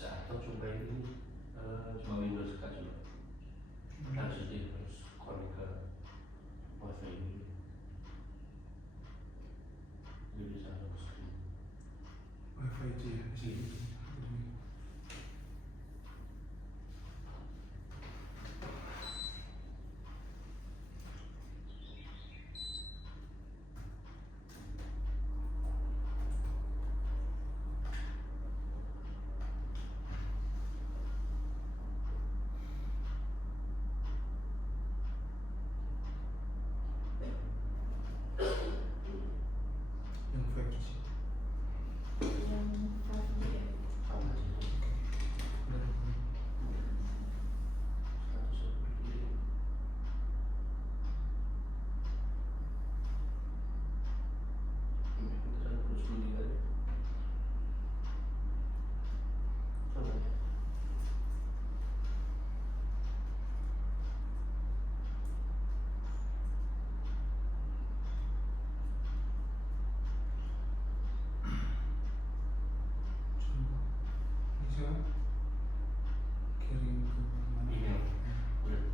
Saya atau coba ini coba Windows Kak coba. Harus connect ke wifi ini. Jadi bisa harus wifi itu ya di sini. Yang 5G. Bisa kirim ke mana? Email. Udah.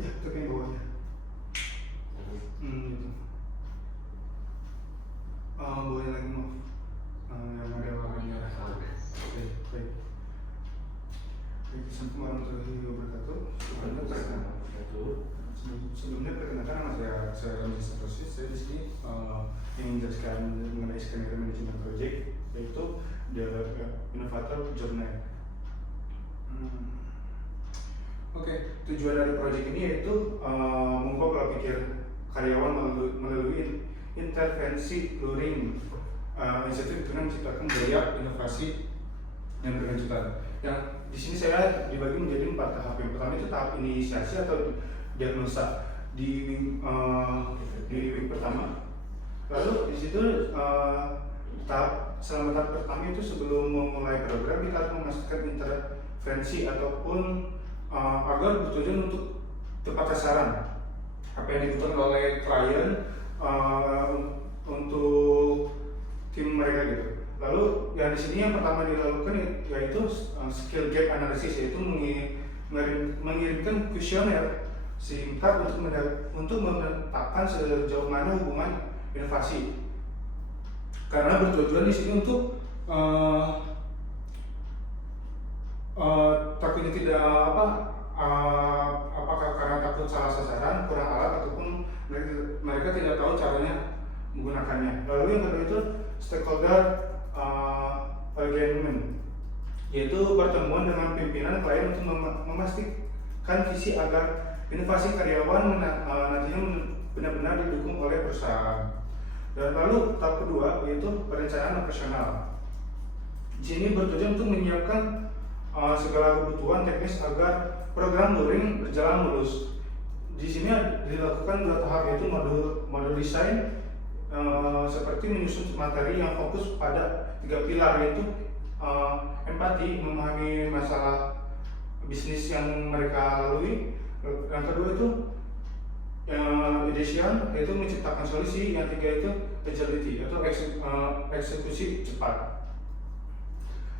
Ya, tapi yang bawahnya. Gitu. Bawahnya lagi maaf. Yang ada warna merah. Oke, baik. Assalamualaikum warahmatullahi wabarakatuh. Sebelumnya perkenalkan nama saya Ramzi Santosi. Saya di sini ingin menjelaskan mengenai skenario manajemen project, yaitu the innovator journey. Oke, tujuan dari proyek ini yaitu mengubah pola pikir karyawan melalui intervensi luring inisiatif dengan menciptakan gaya inovasi yang berkelanjutan. Yang di sini saya dibagi menjadi 4 tahap. Yang pertama itu tahap inisiasi atau diagnosa di week pertama. Lalu di situ selama tahap pertama itu sebelum memulai program kita harus memastikan intervensi ataupun agar bertujuan untuk tepat sasaran apa yang dibutuhkan oleh klien untuk tim mereka gitu. Lalu yang di sini yang pertama dilakukan yaitu skill gap analysis, yaitu mengirimkan kuesioner singkat untuk menetapkan sejauh mana hubungan inovasi. Karena bertujuan di sini untuk takutnya tidak apakah karena takut salah sasaran, kurang alat, ataupun mereka tidak tahu caranya menggunakannya. Lalu yang kedua itu stakeholder alignment, yaitu pertemuan dengan pimpinan klien untuk memastikan visi agar inovasi karyawan nantinya benar-benar didukung oleh perusahaan. Dan lalu tahap kedua yaitu perencanaan operasional. Di sini bertujuan untuk menyiapkan segala kebutuhan teknis agar program luring berjalan mulus. Di sini dilakukan 2 tahap, yaitu modul desain seperti menyusun materi yang fokus pada 3 pilar, yaitu empati, memahami masalah bisnis yang mereka lalui. Yang kedua itu ideation, yaitu menciptakan solusi. Yang ketiga itu agility, atau eksekusi cepat.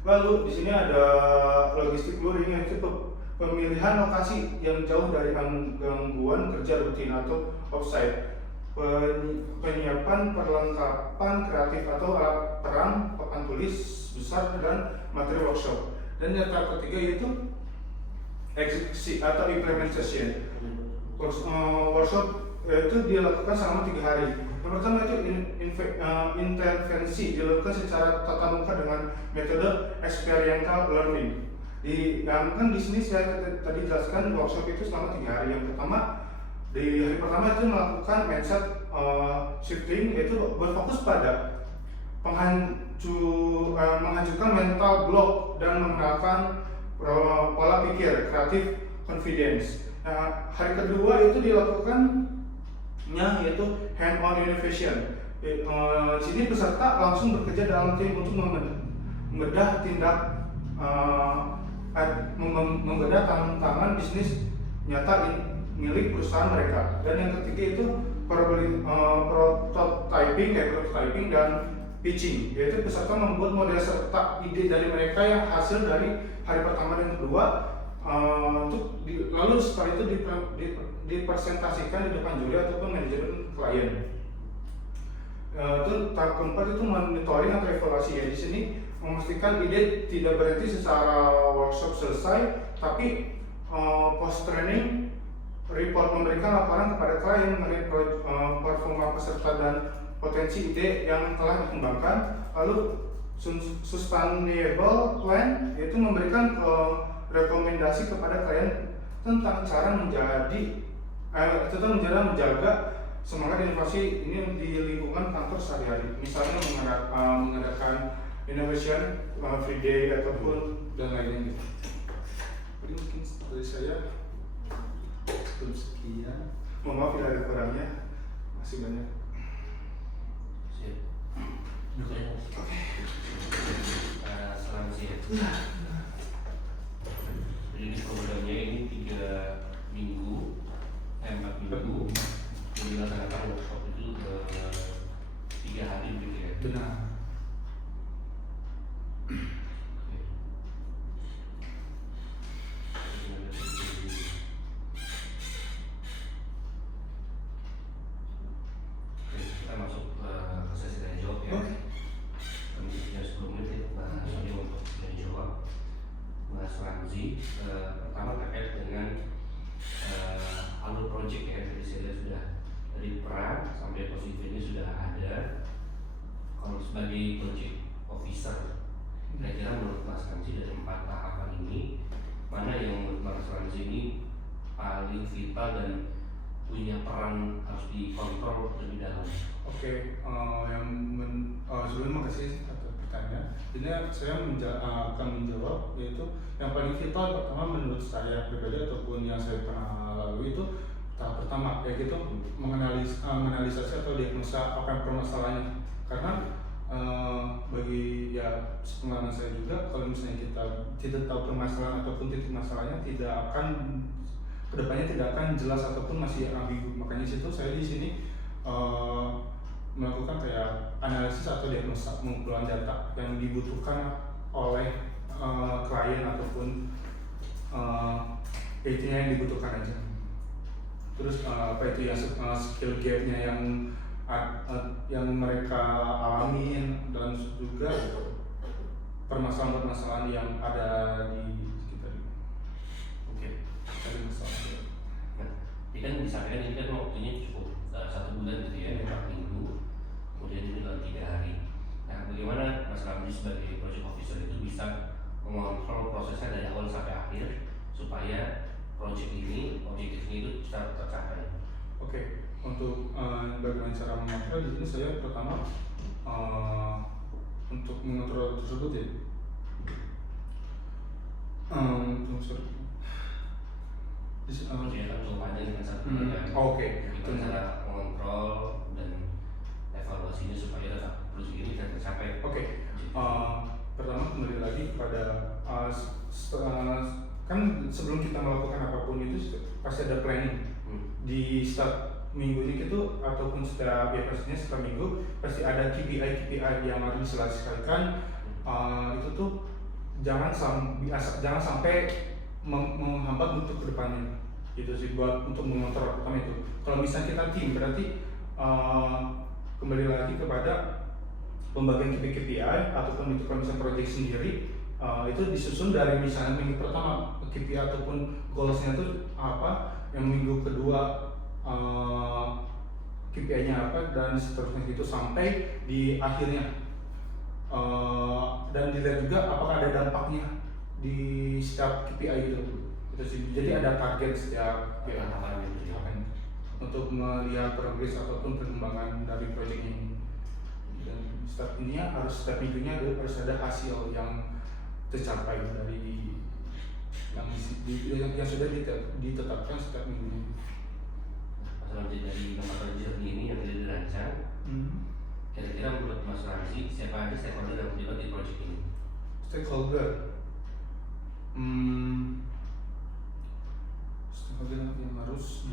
Lalu di sini ada logistik luring, yaitu pemilihan lokasi yang jauh dari gangguan kerja rutin atau offsite, penyiapan perlengkapan kreatif atau alat terang, papan tulis besar, dan materi workshop. Dan yang ketiga yaitu eksekusi atau implementation. Workshop itu dilakukan selama 3 hari. Yang pertama itu intervensi, dilakukan secara tatap muka dengan metode experiential learning. Kan di sini saya tadi jelaskan workshop itu selama 3 hari. Yang pertama, di hari pertama itu melakukan mindset shifting, yaitu berfokus pada menghancurkan mental block dan mengenalkan pola pikir kreatif confidence. Nah, hari kedua itu dilakukannya yaitu hand-on innovation. Di sini peserta langsung bekerja dalam tim untuk membedah membedah tantangan bisnis nyata milik perusahaan mereka. Dan yang ketiga itu prototyping dan pitching, yaitu peserta membuat model serta ide dari mereka yang hasil dari hari pertama dan kedua, lalu setelah itu dipresentasikan di depan juri ataupun manajemen klien. Itu tahap keempat itu monitoring atau evaluasi. Ya, di sini memastikan ide tidak berhenti secara workshop selesai, tapi post training report memberikan laporan kepada klien mengenai performa peserta dan potensi ide yang telah dikembangkan. Lalu sustainable plan, yaitu memberikan rekomendasi kepada klien tentang cara menjaga semangat inovasi ini di lingkungan kantor sehari-hari. Misalnya mengadakan innovation free day ataupun dan lainnya gitu. Jadi mungkin dari saya cukup sekian. Mohon maaf bila ada kurangnya. Masih banyak. Siap. Oke. Selamat siang. Jadi programnya ini 4 minggu. Jadi dilaksanakan workshop itu 3 hari begitu ya. Benar. project ya, jadi saya lihat sudah dari peran sampai posisi ini sudah ada. Kalau sebagai project officer, kira-kira menurut Mas Ramzi dari 4 tahapan ini, mana yang menurut Mas Ramzi ini paling vital dan punya peran harus dikontrol lebih dalam? Oke, sebelum makasih atas pertanyaan. Jadi saya akan menjawab, yaitu yang paling vital pertama menurut saya pribadi ataupun yang saya pernah lalui itu tahap pertama, yaitu menganalisasi atau diagnosa apa yang permasalahannya. Karena bagi ya pengalaman saya juga, kalau misalnya kita tidak tahu permasalahan ataupun titik masalahnya, tidak akan kedepannya tidak akan jelas ataupun masih ambigu. Makanya situ saya di sini melakukan kayak analisis atau diagnosa, pengumpulan data yang dibutuhkan oleh klien ataupun itu yang dibutuhkan aja. Terus apa itu ya skill gapnya yang mereka alamin, dan juga permasalahan-permasalahan yang ada di sekitar ini. Oke. Ada masalah. Nah, ini kan disampaikan ini kan waktunya cukup 1 bulan gitu ya, 4 minggu, kemudian ini dalam 3 hari. Nah, bagaimana Mas Ramzi sebagai project officer itu bisa mengontrol prosesnya dari awal sampai akhir supaya project ini, objektifnya itu bisa tercapai? Oke, untuk bagaimana cara mengontrol, di sini saya pertama untuk mengontrol tersebut ya. Maksudnya kan cukup panjang dengan satu bulan. Oke. Gimana cara mengontrol dan evaluasinya supaya tetap project ini bisa tercapai? Oke. Pertama kembali lagi kepada kan sebelum kita melakukan apapun itu pasti ada planning. Di start minggunya itu ataupun setiap pastinya setiap minggu pasti ada KPI yang harus diselesaikan. Itu tuh jangan sampai menghambat untuk kedepannya. Gitu sih buat untuk mengontrol pertama itu. Kalau misalnya kita tim berarti kembali lagi kepada pembagian KPI ataupun itu kalau misalnya project sendiri itu disusun dari misalnya minggu pertama KPI ataupun goalsnya itu apa, yang minggu kedua KPI-nya apa, dan seterusnya gitu sampai di akhirnya. Dan dilihat juga apakah ada dampaknya di setiap KPI itu sih. Jadi ada target setiap KPI untuk melihat progres ataupun perkembangan dari proyek ini. Dan setiap ininya setiap minggunya harus ada hasil yang tercapai dari yang sudah ditetapkan setiap minggu. Masalah dari nomor journey ini yang sudah dirancang, kira-kira menurut Mas Ramzi siapa aja stakeholder yang terlibat di proyek ini? Stakeholder yang harus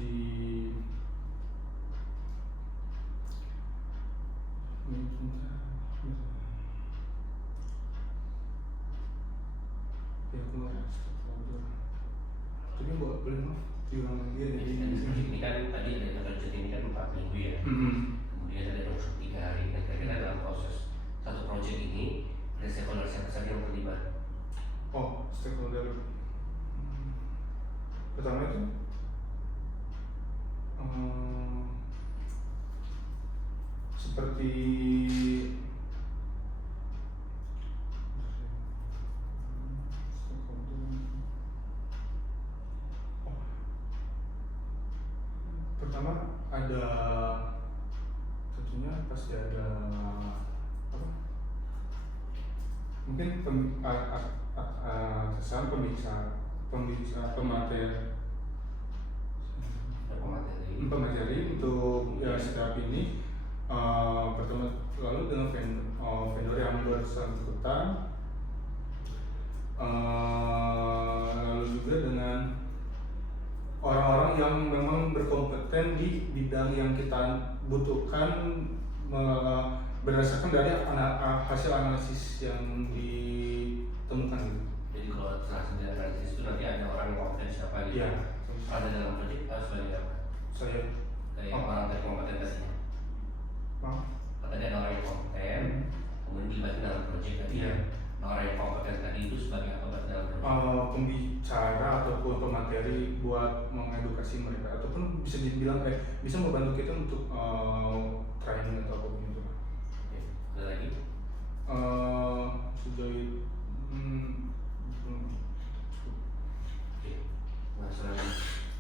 tapi boleh diulang lagi ya. Ini kan tadi ada project ini kan 4 minggu ya, kemudian ada 3 hari. Dan kira-kira dalam proses satu project ini ada stakeholder siapa saja yang terlibat? Stakeholder pertama itu seperti pertama ada tentunya pasti ada apa? Mungkin kesan pemateri untuk ya setiap ini. Pertama lalu dengan vendor yang bersangkutan, lalu juga dengan orang-orang yang memang berkompeten di bidang yang kita butuhkan berdasarkan dari hasil analisis yang ditemukan gitu. Jadi kalau hasil analisis itu nanti ada orang yang kompeten siapa gitu? Iya. Ada dalam proyek sebagai apa? Saya orang dari kompeten tadinya. Tadi ada orang yang kompeten, kemudian dilibatkan dalam proyek tadi. Iya. Orang yang kompeten tadi itu sebagai apa dalam proyek? pembicara ataupun pemateri buat mengedukasi mereka, ataupun bisa dibilang bisa membantu kita untuk training atau apapun itu. Oke. Ada lagi? Sejauh Oke. Nah,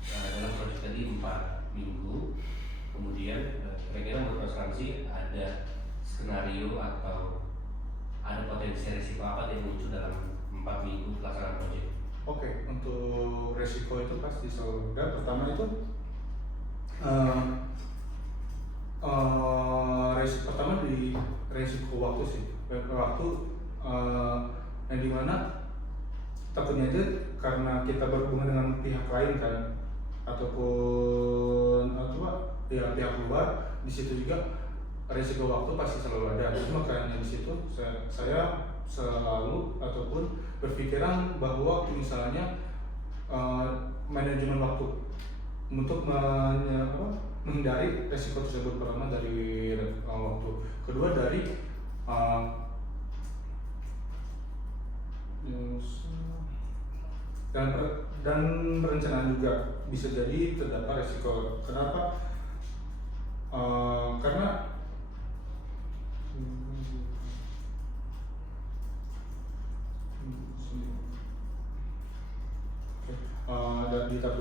dalam proyek tadi 4 minggu, kemudian kira-kira menurut Mas Ramzi ada skenario atau ada potensi risiko apa yang muncul dalam 4 minggu pelaksanaan proyek? Oke, untuk resiko itu pasti selalu ada. Pertama itu pertama di resiko waktu sih. Waktu yang dimana takutnya aja karena kita berhubungan dengan pihak lain kan, ataupun pihak luar, di situ juga resiko waktu pasti selalu ada. Jadi makanya di situ saya selalu ataupun berpikiran bahwa misalnya manajemen waktu untuk menghindari resiko tersebut. Pertama dari waktu, kedua dari dan perencanaan juga bisa jadi terdapat resiko. Kenapa? Karena di tahap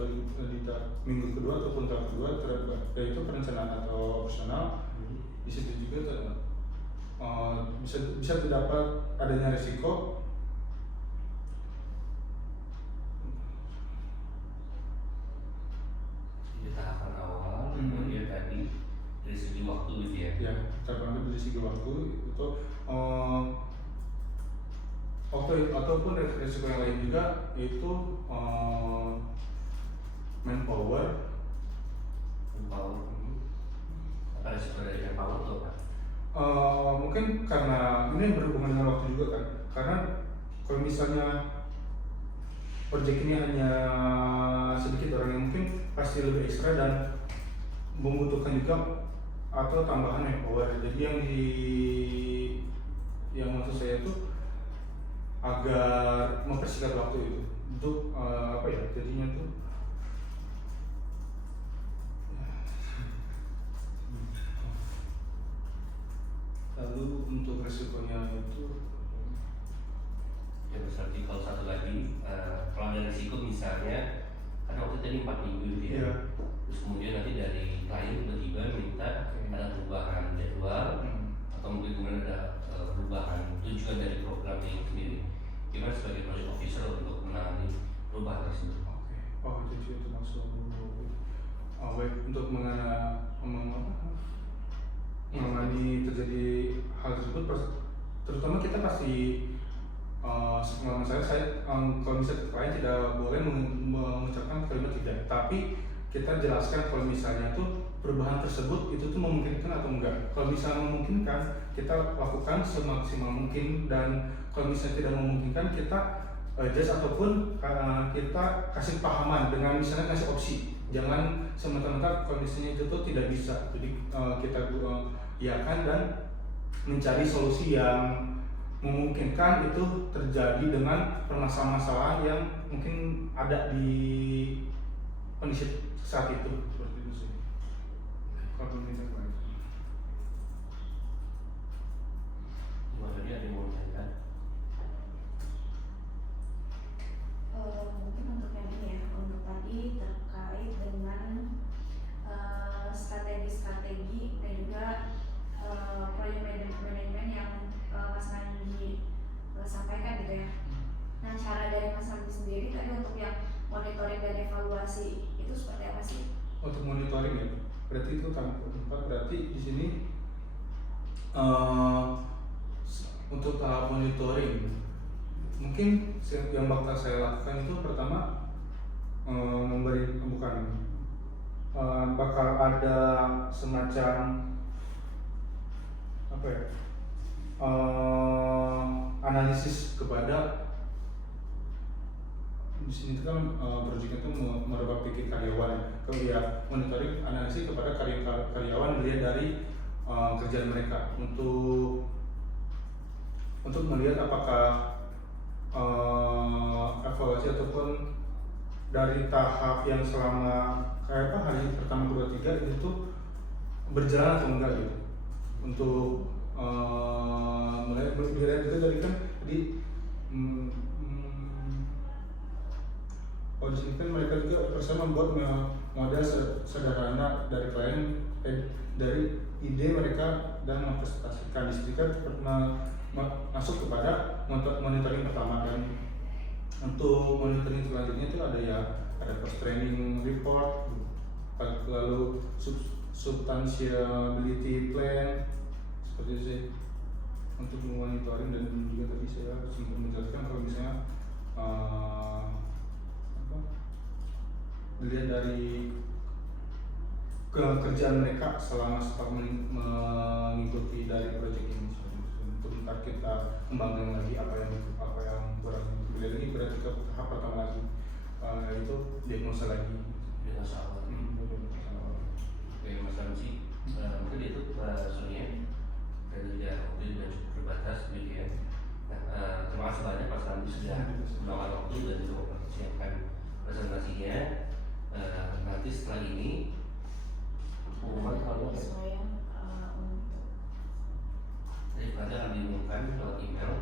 minggu kedua ataupun tahap kedua yaitu perencanaan atau opsional, di situ juga bisa terdapat adanya resiko Di tahapan awal, kemudian tadi dari segi waktu gitu ya? Ya, terkait dari segi waktu itu ataupun resiko yang lain juga, yaitu manpower. Apa resiko dari manpower itu apa? Mungkin karena ini berhubungan dengan waktu juga kan, karena kalau misalnya project ini hanya sedikit orang yang mungkin pasti lebih ekstra dan membutuhkan juga atau tambahan manpower. Jadi yang maksud saya itu agar mempersingkat waktu itu untuk jadinya tuh lalu untuk resikonya itu Ya berarti kalau satu lagi, kalau ada risiko misalnya kan waktu tadi 4 minggu gitu ya. Iya. Terus kemudian nanti dari klien tiba-tiba minta ada perubahan jadwal atau mungkin kemudian ada perubahan tujuan dari program ini sendiri. Gimana sebagai project officer untuk menangani perubahan tersebut? Jadi itu maksud baik untuk menangani terjadi hal tersebut, terutama kita pasti sepengalaman saya kalau misalnya klien tidak boleh mengucapkan kalimat tidak, tapi kita jelaskan kalau misalnya tuh perubahan tersebut itu tuh memungkinkan atau enggak. Kalau misalnya memungkinkan, kita lakukan semaksimal mungkin, dan kalau misalnya tidak memungkinkan, kita adjust ataupun kita kasih pahaman dengan misalnya kasih opsi. Jangan semata-mata kondisinya itu tuh tidak bisa. Jadi kita iakan dan mencari solusi yang memungkinkan itu terjadi dengan permasalahan-masalah yang mungkin ada di kondisi saat itu. Seperti itu sih. Kalau tidak baik. Ada yang mau ditanyakan? Mungkin untuk yang ini ya, untuk tadi terkait dengan strategi-strategi dan juga project manajemen yang Mas Nandi sampaikan gitu ya. Nah, cara dari Mas Nandi sendiri tadi untuk yang monitoring dan evaluasi itu seperti apa sih? Untuk monitoring ya, berarti itu tempat berarti di sini untuk tahap monitoring mungkin yang bakal saya lakukan itu pertama bakal ada semacam analisis kepada di sini kan proyek itu merubah pikir karyawan. Kalau ya monitoring analisis kepada karyawan dilihat dari kerjaan mereka untuk melihat apakah evaluasi ataupun dari tahap yang selama kayak apa hari pertama kedua tiga itu tuh berjalan atau enggak gitu untuk mulai dilihat juga dari kan di kalau di sini kan mereka juga berusaha membuat model sederhana dari klien dari ide mereka dan mempresentasikan. Di sini kan masuk kepada monitoring pertama, dan untuk monitoring selanjutnya itu ada ya ada post training report, lalu substantiability plan seperti itu sih untuk monitoring. Dan juga tadi saya sempat menjelaskan kalau misalnya dilihat dari kerjaan mereka selama setelah mengikuti dari proyek ini untuk ntar kita kembangkan lagi apa yang kurang. Dilihat lagi berarti ke tahap pertama lagi itu diagnosa lagi. Diagnosa awal. Oke Mas Ramzi, mungkin itu soalnya dan juga waktu juga cukup terbatas gitu ya. Nah, terima kasih banyak Mas Ramzi sudah meluangkan waktu dan juga mempersiapkan presentasinya. Nanti setelah ini pengumuman kalau penyesuaian untuk nanti akan diumumkan lewat email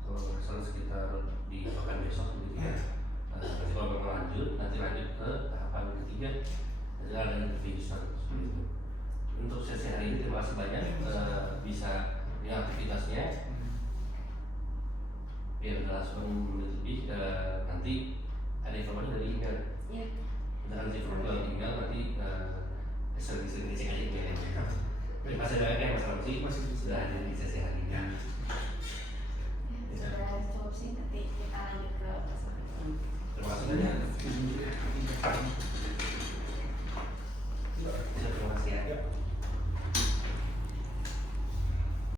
kalau misalnya sekitar di pekan besok gitu ya. Nanti kalau memang lanjut nanti lanjut ke tahapan ketiga, nanti ada interview seperti itu. Untuk sesi hari ini terima kasih banyak, bisa lihat aktivitasnya biar langsung menit lebih. Nanti ada informasi dari email. ya. Nanti kalau email nanti sering-sering ngecek aja emailnya. Terima kasih banyak ya Mas Ramzi sudah hadir di sesi hari ini. Sudah cukup sih, nanti kita lanjut ke persoalan. Terima kasih banyak.